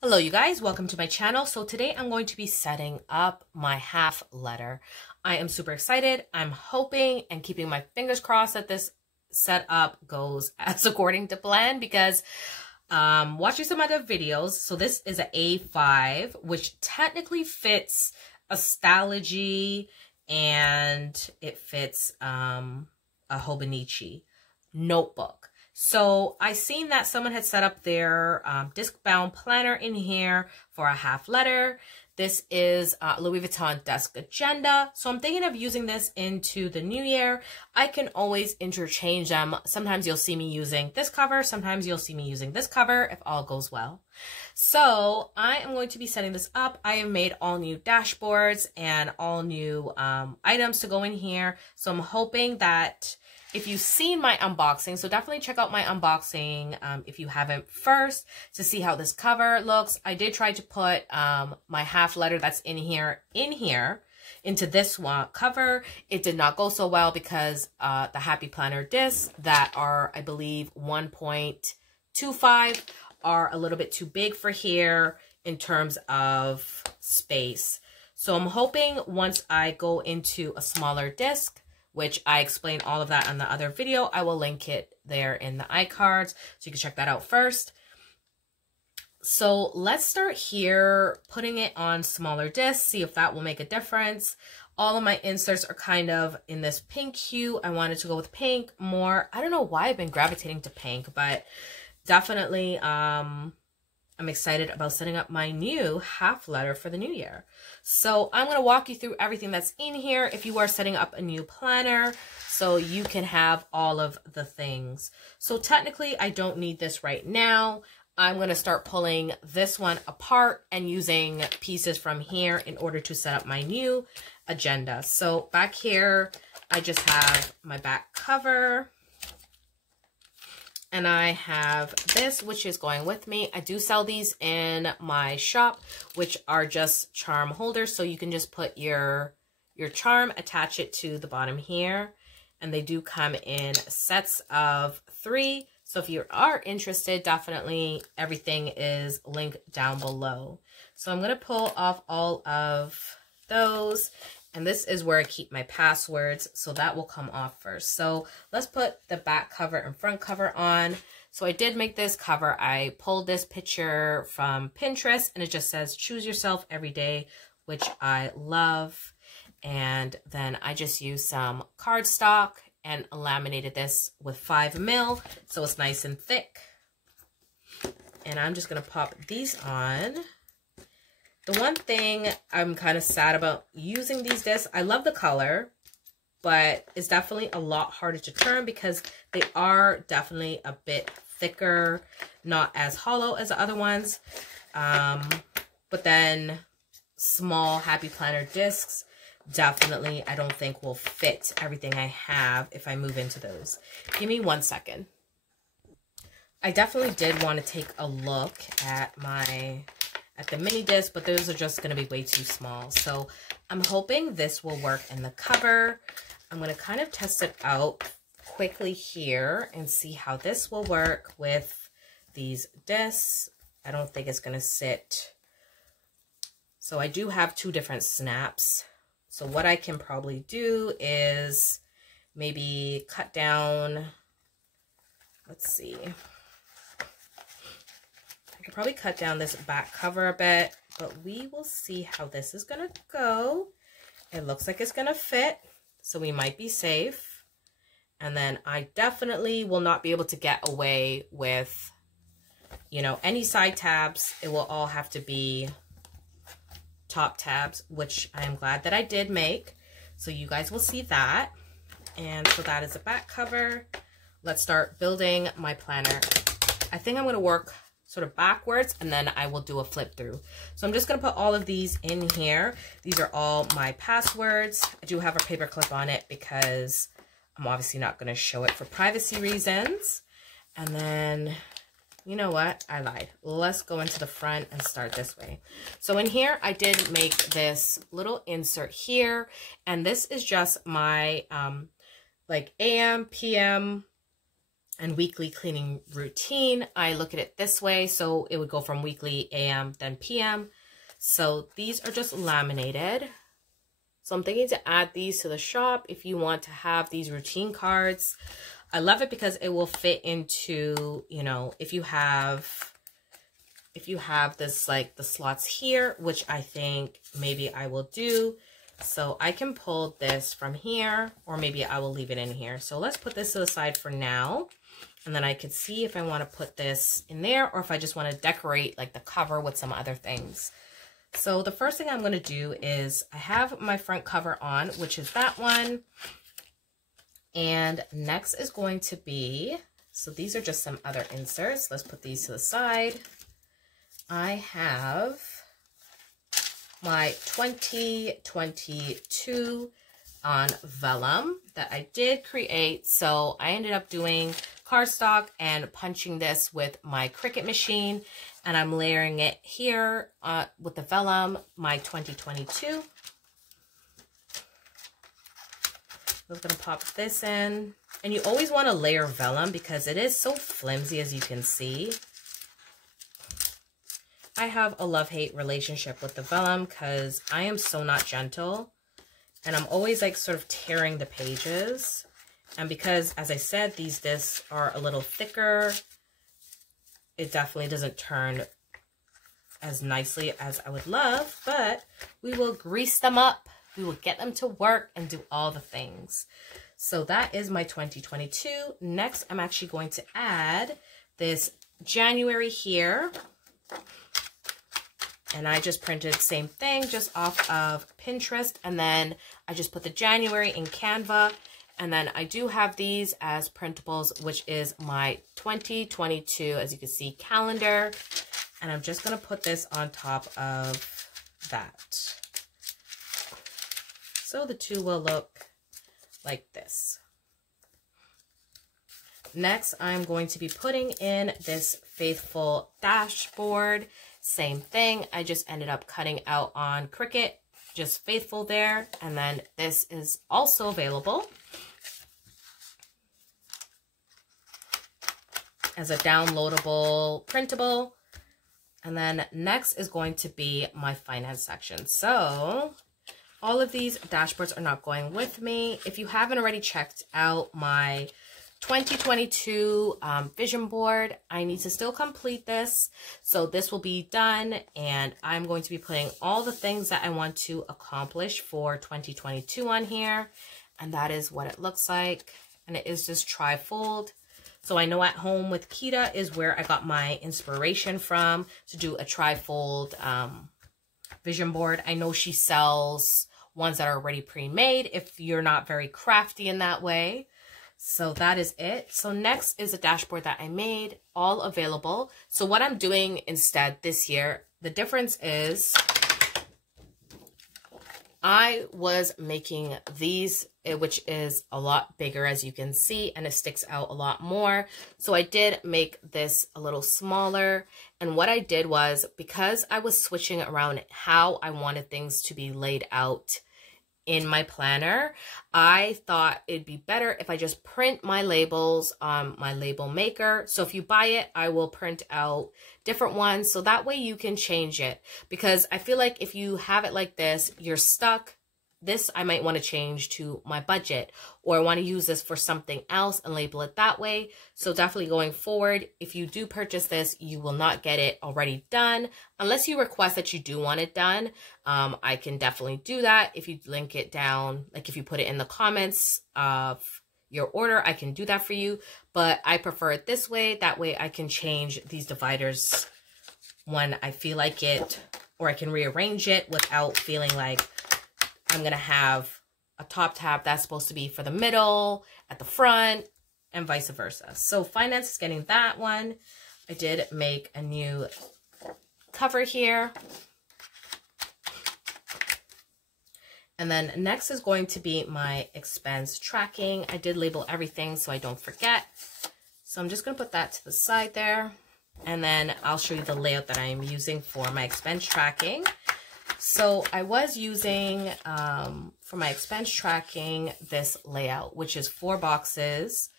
Hello you guys, welcome to my channel. So today I'm going to be setting up my half letter. I am super excited. I'm hoping and keeping my fingers crossed that this setup goes as according to plan because watching some other videos, so this is an A5 which technically fits a Stylogy and it fits a Hobonichi notebook. So I seen that someone had set up their disc-bound planner in here for a half letter. This is Louis Vuitton desk agenda. So I'm thinking of using this into the new year. I can always interchange them. Sometimes you'll see me using this cover. Sometimes you'll see me using this cover if all goes well. So I am going to be setting this up. I have made all new dashboards and all new items to go in here. So I'm hoping that if you've seen my unboxing, so definitely check out my unboxing if you haven't first to see how this cover looks. I did try to put my half letter that's in here into this one cover. It did not go so well because the Happy Planner discs that are, I believe, 1.25 are a little bit too big for here in terms of space. So I'm hoping once I go into a smaller disc, which I explained all of that on the other video. I will link it there in the iCards, so you can check that out first. So let's start here, putting it on smaller discs, see if that will make a difference. All of my inserts are kind of in this pink hue. I wanted to go with pink more. I don't know why I've been gravitating to pink, but definitely I'm excited about setting up my new half letter for the new year. So I'm going to walk you through everything that's in here if you are setting up a new planner so you can have all of the things. So technically I don't need this right now. I'm going to start pulling this one apart and using pieces from here in order to set up my new agenda. So back here, I just have my back cover. And I have this, which is going with me. I do sell these in my shop, which are just charm holders. So you can just put your charm, attach it to the bottom here. And they do come in sets of 3. So if you are interested, definitely everything is linked down below. So I'm going to pull off all of those. And this is where I keep my passwords, so that will come off first. So let's put the back cover and front cover on. So I did make this cover. I pulled this picture from Pinterest, and it just says, choose yourself every day, which I love. And then I just used some cardstock and laminated this with 5mm, so it's nice and thick. And I'm just going to pop these on. The one thing I'm kind of sad about using these discs, I love the color, but it's definitely a lot harder to turn because they are definitely a bit thicker, not as hollow as the other ones. But then small Happy Planner discs definitely I don't think will fit everything I have if I move into those. Give me 1 second. I definitely did want to take a look at the mini disc, but those are just going to be way too small. So I'm hoping this will work in the cover. I'm going to kind of test it out quickly here and see how this will work with these discs. I don't think it's going to sit. So I do have 2 different snaps. So what I can probably do is maybe cut down, let's see. I could probably cut down this back cover a bit, but we will see how this is going to go. It looks like it's going to fit, so we might be safe. And then I definitely will not be able to get away with, you know, any side tabs. It will all have to be top tabs, which I am glad that I did make. So you guys will see that. And so that is the back cover. Let's start building my planner. I think I'm going to work sort of backwards, and then I will do a flip through. So I'm just going to put all of these in here. These are all my passwords. I do have a paper clip on it because I'm obviously not going to show it for privacy reasons. And then, you know what? I lied. Let's go into the front and start this way. So in here, I did make this little insert here, and this is just my like AM, PM, and weekly cleaning routine, I look at it this way. So it would go from weekly AM, then PM. So these are just laminated. So I'm thinking to add these to the shop if you want to have these routine cards. I love it because it will fit into, you know, if you have this, like the slots here, which I think maybe I will do. So I can pull this from here, or maybe I will leave it in here. So let's put this to the side for now. And then I could see if I want to put this in there, or if I just want to decorate like the cover with some other things. So the first thing I'm going to do is I have my front cover on, which is that one. And next is going to be, so these are just some other inserts. Let's put these to the side. I have my 2022 on vellum that I did create. So I ended up doing cardstock and punching this with my Cricut machine, and I'm layering it here with the vellum, my 2022. I'm going to pop this in, and you always want to layer vellum because it is so flimsy, as you can see. I have a love-hate relationship with the vellum because I am so not gentle, and I'm always like sort of tearing the pages. And because, as I said, these discs are a little thicker, it definitely doesn't turn as nicely as I would love, but we will grease them up. We will get them to work and do all the things. So that is my 2022. Next, I'm actually going to add this January here. And I just printed same thing, just off of Pinterest. And then I just put the January in Canva. And then I do have these as printables, which is my 2022, as you can see, calendar. And I'm just going to put this on top of that. So the two will look like this. Next, I'm going to be putting in this faithful dashboard. Same thing. I just ended up cutting out on Cricut, just faithful there. And then this is also available as a downloadable printable. And then next is going to be my finance section. So all of these dashboards are not going with me. If you haven't already checked out my 2022 vision board, I need to still complete this. So this will be done, and I'm going to be putting all the things that I want to accomplish for 2022 on here. And that is what it looks like. And it is just tri-fold. So I know at home with Kita is where I got my inspiration from to do a tri-fold vision board. I know she sells ones that are already pre-made if you're not very crafty in that way. So that is it. So next is a dashboard that I made, all available. So what I'm doing instead this year, the difference is I was making these, which is a lot bigger, as you can see, and it sticks out a lot more. So I did make this a little smaller. And what I did was, because I was switching around how I wanted things to be laid out in my planner, I thought it'd be better if I just print my labels on my label maker. So if you buy it, I will print out different ones, so that way you can change it. Because I feel like if you have it like this, you're stuck. This I might want to change to my budget, or I want to use this for something else and label it that way. So definitely going forward, if you do purchase this, you will not get it already done unless you request that you do want it done. I can definitely do that. If you link it down, like if you put it in the comments of your order, I can do that for you. But I prefer it this way. That way I can change these dividers when I feel like it, or I can rearrange it without feeling like I'm going to have a top tab that's supposed to be for the middle, at the front, and vice versa. So finance is getting that one. I did make a new cover here. And then next is going to be my expense tracking. I did label everything so I don't forget. So I'm just going to put that to the side there. And then I'll show you the layout that I am using for my expense tracking. So I was using, for my expense tracking, this layout, which is 4 boxes.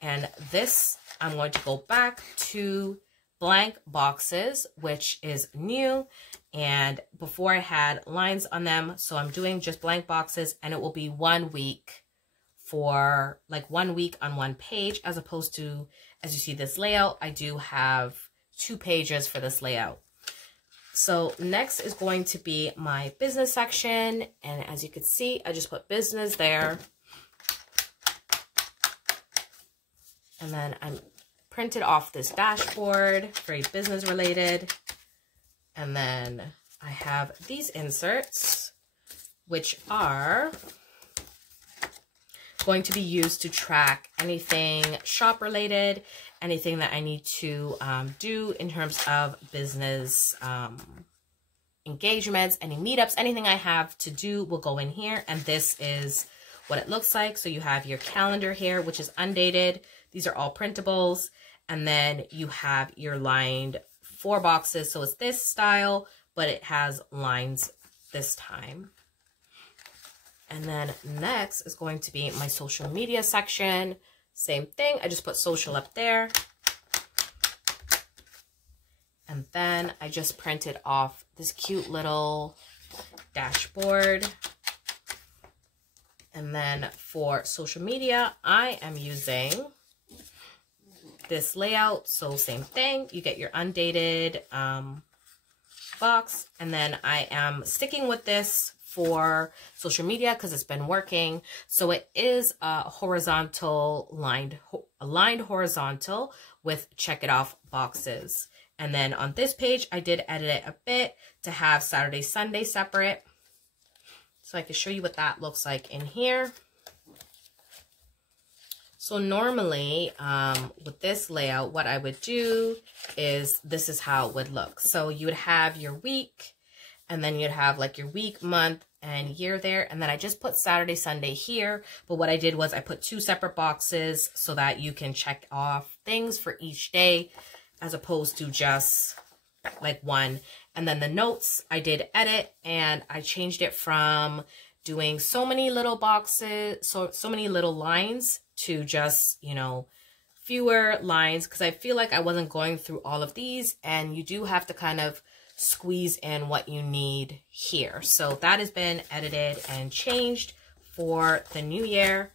And this, I'm going to go back to blank boxes, which is new. And before I had lines on them, so I'm doing just blank boxes, and it will be 1 week for like 1 week on one page, as opposed to, as you see this layout, I do have 2 pages for this layout. So next is going to be my business section. And as you can see, I just put business there. And then I'm printed off this dashboard, very business related. And then I have these inserts, which are going to be used to track anything shop related, anything that I need to do in terms of business engagements, any meetups, anything I have to do will go in here. And this is what it looks like. So you have your calendar here, which is undated. These are all printables. And then you have your lined 4 boxes. So it's this style, but it has lines this time. And then next is going to be my social media section. Same thing. I just put social up there. And then I just printed off this cute little dashboard. And then for social media, I am using this layout. So same thing. You get your undated box. And then I am sticking with this for social media because it's been working. So it is a horizontal lined horizontal with check it off boxes. And then on this page, I did edit it a bit to have Saturday, Sunday separate. So I can show you what that looks like in here. So normally with this layout, what I would do is this is how it would look. So you would have your week, and then you'd have like your week, month, and year there. And then I just put Saturday, Sunday here. But what I did was I put 2 separate boxes so that you can check off things for each day as opposed to just like one. And then the notes I did edit, and I changed it from doing so many little boxes, so many little lines to just, you know, fewer lines, because I feel like I wasn't going through all of these, and you do have to kind of squeeze in what you need here. So that has been edited and changed for the new year.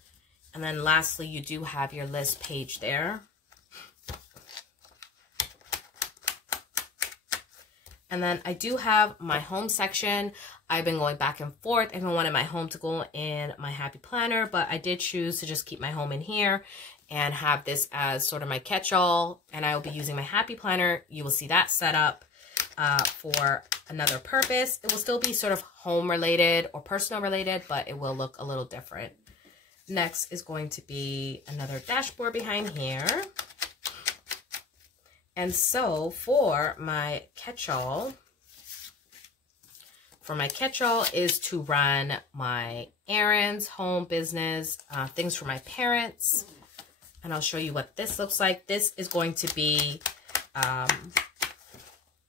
And then lastly, you do have your list page there. And then I do have my home section. I've been going back and forth. I even wanted my home to go in my Happy Planner, but I did choose to just keep my home in here and have this as sort of my catch-all. And I will be using my Happy Planner. You will see that set up for another purpose. It will still be sort of home related or personal related, but it will look a little different. Next is going to be another dashboard behind here. And so for my catch-all is to run my errands, home, business, things for my parents. And I'll show you what this looks like. This is going to be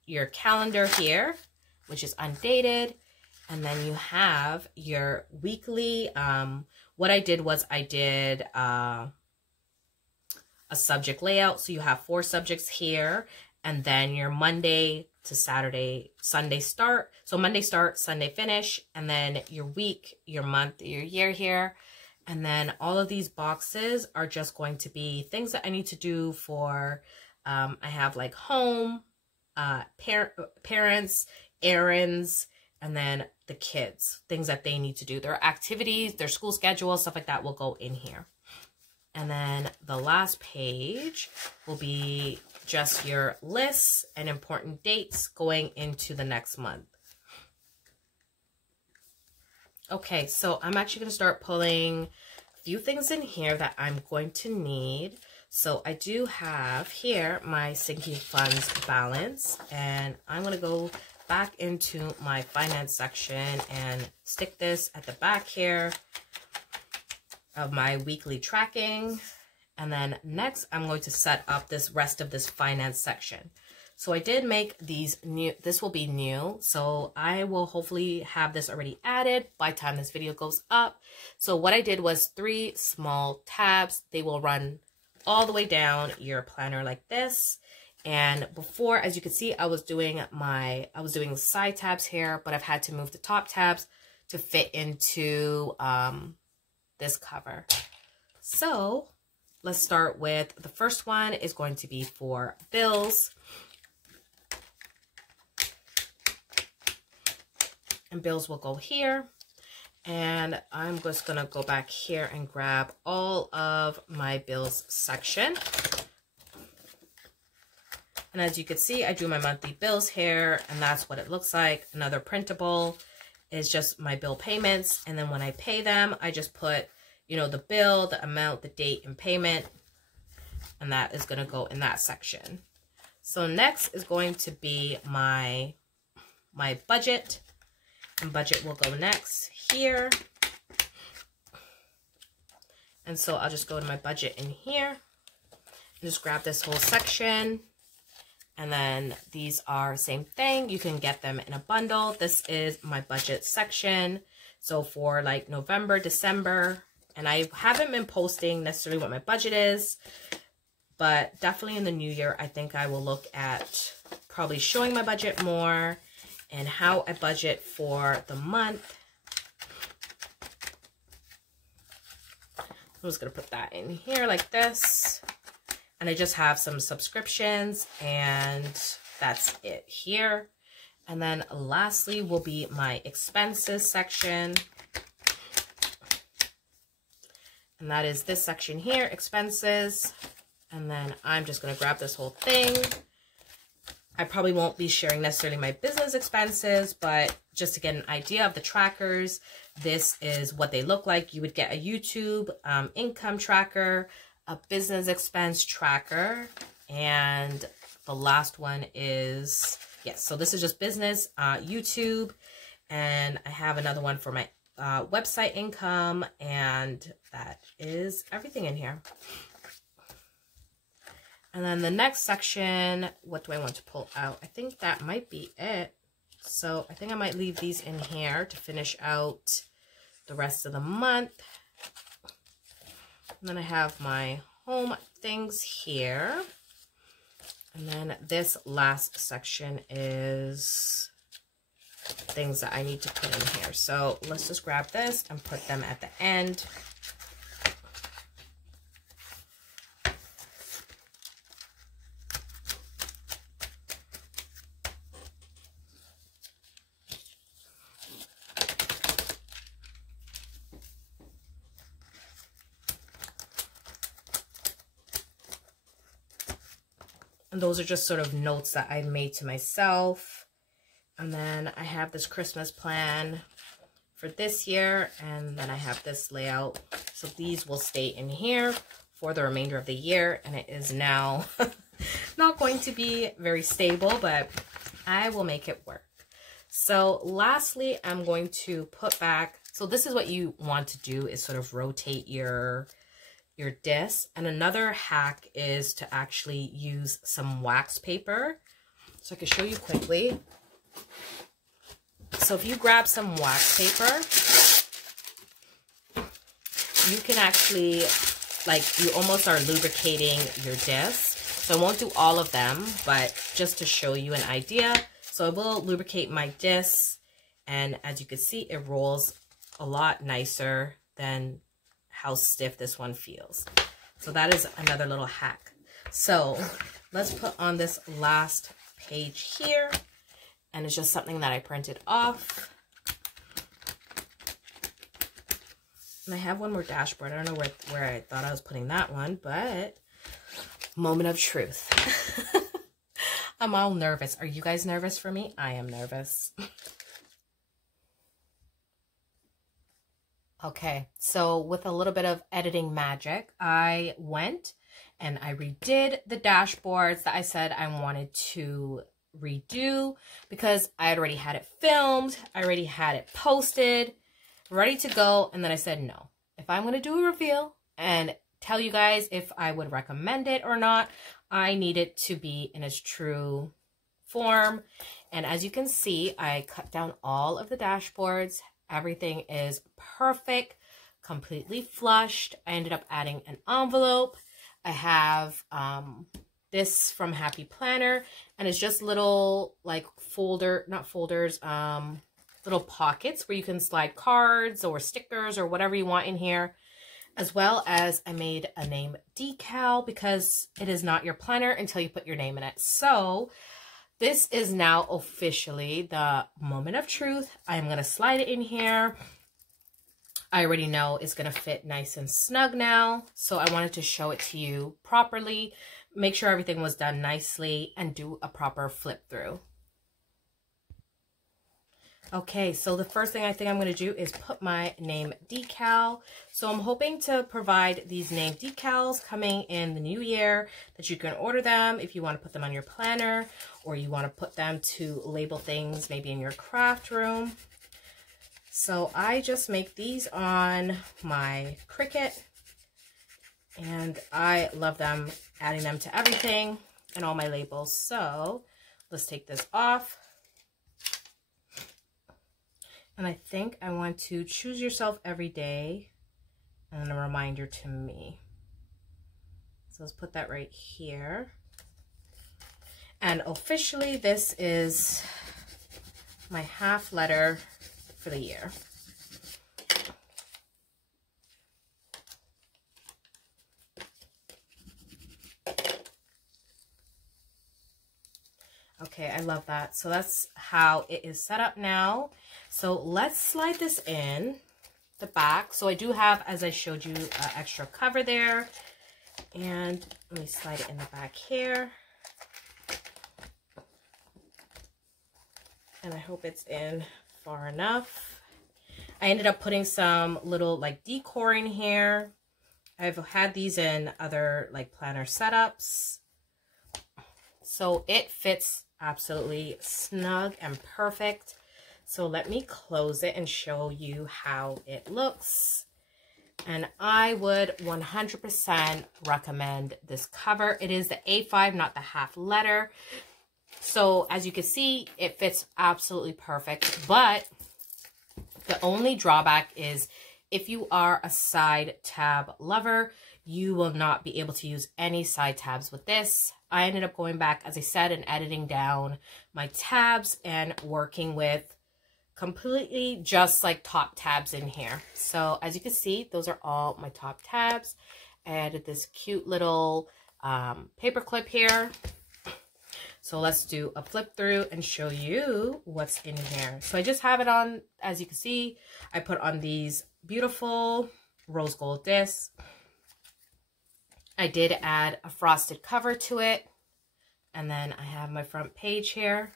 your calendar here, which is undated. And then you have your weekly. What I did was I did a subject layout. So you have 4 subjects here, and then your Monday to Saturday, Sunday start. So Monday start, Sunday finish, and then your week, your month, your year here. And then all of these boxes are just going to be things that I need to do for, I have like home, parents, errands, and then the kids, things that they need to do. Their activities, their school schedule, stuff like that will go in here. And then the last page will be just your lists and important dates going into the next month. Okay, so I'm actually going to start pulling a few things in here that I'm going to need. So I do have here my sinking funds balance, and I'm going to go back into my finance section and stick this at the back here of my weekly tracking. And then next I'm going to set up this rest of this finance section. So I did make these new, this will be new, so I will hopefully have this already added by the time this video goes up. So what I did was 3 small tabs. They will run all the way down your planner like this. And before, as you can see, I was doing side tabs here, but I've had to move the top tabs to fit into this cover. So let's start with the first one is going to be for bills. And bills will go here. And I'm just going to go back here and grab all of my bills section. And as you can see, I do my monthly bills here, and that's what it looks like. Another printable is just my bill payments. And then when I pay them, I just put, you know, the bill, the amount, the date, and payment. And that is going to go in that section. So next is going to be my budget. And budget will go next here. And so I'll just go to my budget in here. And just grab this whole section. And then these are same thing. You can get them in a bundle. This is my budget section. So for like November, December, and I haven't been posting necessarily what my budget is, but definitely in the new year, I think I will look at probably showing my budget more and how I budget for the month. I'm just going to put that in here like this. And I just have some subscriptions, and that's it here. And then lastly will be my expenses section. And that is this section here, expenses. And then I'm just going to grab this whole thing. I probably won't be sharing necessarily my business expenses, but just to get an idea of the trackers, this is what they look like. You would get a YouTube income tracker, a business expense tracker, and the last one is, yes, so this is just business, YouTube, and I have another one for my website income, and that is everything in here. And then the next section, what do I want to pull out? I think that might be it. So I think I might leave these in here to finish out the rest of the month. And then I have my home things here. And then this last section is things that I need to put in here. So let's just grab this and put them at the end. And those are just sort of notes that I've made to myself. And then I have this Christmas plan for this year. And then I have this layout. So these will stay in here for the remainder of the year. And it is now not going to be very stable, but I will make it work. So lastly, I'm going to put back. So this is what you want to do, is sort of rotate your disc. And another hack is to actually use some wax paper. So I can show you quickly. So if you grab some wax paper, you can actually, like, you almost are lubricating your disc. So I won't do all of them, but just to show you an idea. So I will lubricate my disc, and as you can see, it rolls a lot nicer than how stiff this one feels. So that is another little hack. So let's put on this last page here, and it's just something that I printed off. And I have one more dashboard. I don't know where I thought I was putting that one, but moment of truth. I'm all nervous. Are you guys nervous for me? I am nervous. Okay, so with a little bit of editing magic, I went and I redid the dashboards that I said I wanted to redo because I had already had it filmed, I already had it posted, ready to go, and then I said no. If I'm going to do a reveal and tell you guys if I would recommend it or not, I need it to be in its true form. And as you can see, I cut down all of the dashboards. Everything is perfect, completely flushed. I ended up adding an envelope. I have this from Happy Planner, and it's just little like not folders, little pockets where you can slide cards or stickers or whatever you want in here. As well as I made a name decal because it is not your planner until you put your name in it. So this is now officially the moment of truth. I'm going to slide it in here. I already know it's going to fit nice and snug now. So I wanted to show it to you properly, make sure everything was done nicely, and do a proper flip through. Okay, so the first thing I think I'm going to do is put my name decal. So I'm hoping to provide these name decals coming in the new year that you can order them if you want to put them on your planner, or you want to put them to label things maybe in your craft room. So I just make these on my Cricut, and I love them, adding them to everything and all my labels. So let's take this off. And I think I want to choose yourself every day and a reminder to me. So let's put that right here. And officially, this is my half letter for the year. Okay, I love that. So that's how it is set up now. So let's slide this in the back. So I do have, as I showed you, extra cover there. And let me slide it in the back here. And I hope it's in far enough. I ended up putting some little like decor in here. I've had these in other like planner setups. So it fits absolutely snug and perfect. So let me close it and show you how it looks. And I would 100% recommend this cover. It is the A5, not the half letter. So as you can see, it fits absolutely perfect. But the only drawback is if you are a side tab lover, you will not be able to use any side tabs with this. I ended up going back, as I said, and editing down my tabs and working with completely just like top tabs in here. So as you can see, those are all my top tabs. I added this cute little paper clip here. So let's do a flip through and show you what's in here. So I just have it on, as you can see, I put on these beautiful rose gold discs. I did add a frosted cover to it. And then I have my front page here.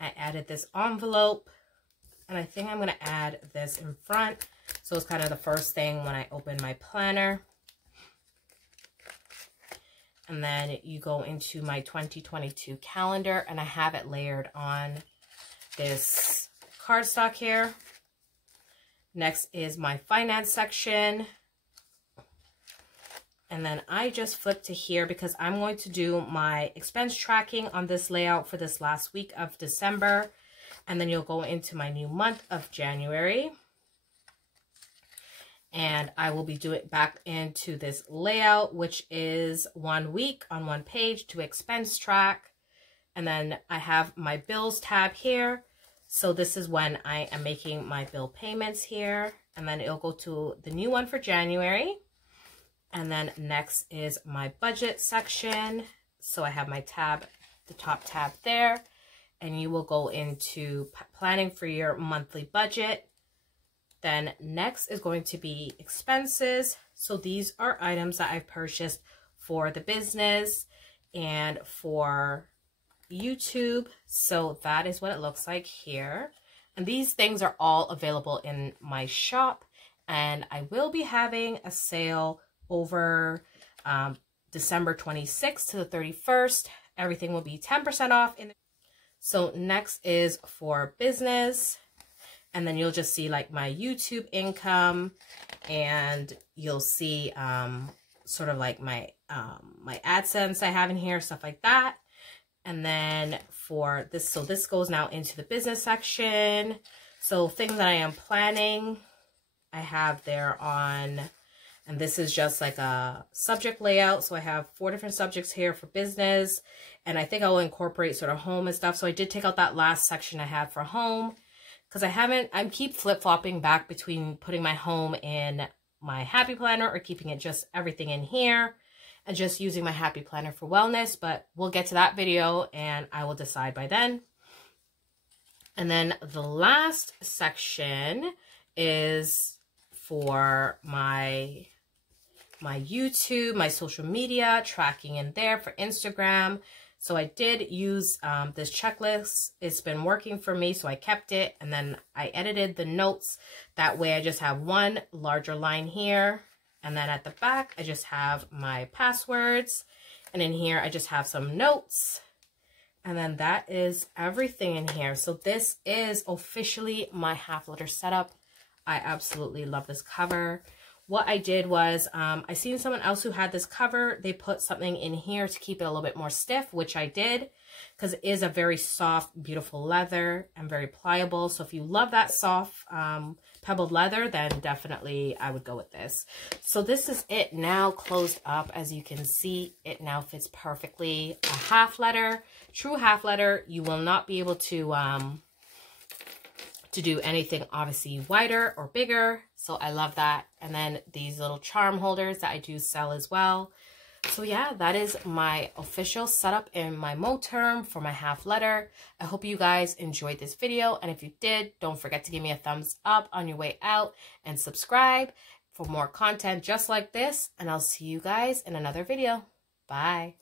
I added this envelope. And I think I'm going to add this in front. So it's kind of the first thing when I open my planner. And then you go into my 2022 calendar. And I have it layered on this cardstock here. Next is my finance section. And then I just flip to here because I'm going to do my expense tracking on this layout for this last week of December. And then you'll go into my new month of January. And I will be doing back into this layout, which is 1 week on one page to expense track. And then I have my bills tab here. So this is when I am making my bill payments here. And then it'll go to the new one for January. And then next is my budget section. So I have my tab, the top tab there. And you will go into planning for your monthly budget. Then next is going to be expenses. So these are items that I've purchased for the business and for YouTube. So that is what it looks like here. And these things are all available in my shop. And I will be having a sale over December 26th to the 31st. Everything will be 10% off. So next is for business. And then you'll just see like my YouTube income, and you'll see sort of like my my AdSense I have in here, stuff like that. And then for this, so this goes now into the business section. So things that I am planning, I have there on And this is just like a subject layout. So I have 4 different subjects here for business. And I think I will incorporate sort of home and stuff. So I did take out that last section I had for home. Because I keep flip-flopping back between putting my home in my happy planner or keeping it just everything in here. And just using my happy planner for wellness. But we'll get to that video and I will decide by then. And then the last section is for my YouTube, my social media, tracking in there for Instagram. So I did use this checklist. It's been working for me, so I kept it. And then I edited the notes. That way I just have one larger line here. And then at the back, I just have my passwords. And in here, I just have some notes. And then that is everything in here. So this is officially my half letter setup. I absolutely love this cover. What I did was, I seen someone else who had this cover. They put something in here to keep it a little bit more stiff, which I did. Because it is a very soft, beautiful leather and very pliable. So if you love that soft pebbled leather, then definitely I would go with this. So this is it now closed up. As you can see, it now fits perfectly. A half letter, true half letter. You will not be able to do anything obviously wider or bigger. So I love that. And then these little charm holders that I do sell as well. So yeah, that is my official setup in my Moterm for my half letter. I hope you guys enjoyed this video. And if you did, don't forget to give me a thumbs up on your way out and subscribe for more content just like this. And I'll see you guys in another video. Bye.